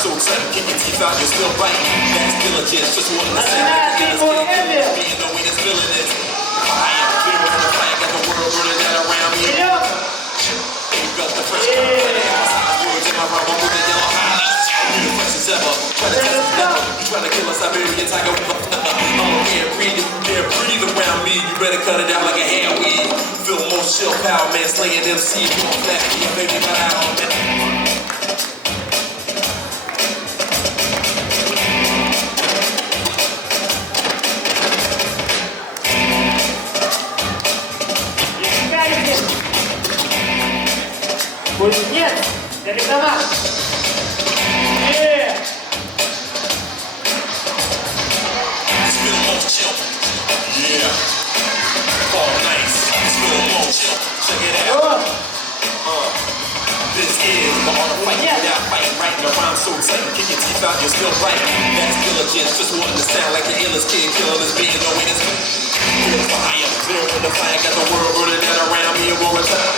so tight, kick your teeth out, you're still biting. That's diligence, just wanting to sound Начинает like бить уровень ANVIL. being no way that's feeling it. I am feeling the fire, got the world running that around me. Вперед! Ain't felt the fresh words in my rubber with the yellow highlights. You the freshest ever, try to test us never. You trying to kill a Siberian tiger with a feather. Can't breathe around me. You better cut it out like a hair weed. Feel more chill power, man, slaying MC. You don't flat me, baby, but I don't know. Кузнец, директора. Check it out. This is the art of fighting without fighting, writing the rhyme so tight, kick your teeth out, you're still writing. That's diligence, just wanting to sound like the illest kid, killing this being no way that's fire, clear in the fire, got the world running that around me, and more time.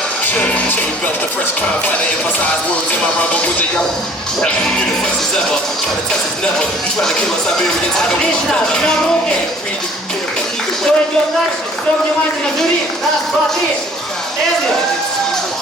Chain belt, the fresh crime fighter, emphasize words in my rubber with the young. You the freshest ever, try to test us never. You trying to kill a Siberian tiger with a Отлично, feather. жмем руки. Кто идет дальше? Все внимательно, жюри. Раз, два, три. ANVIL.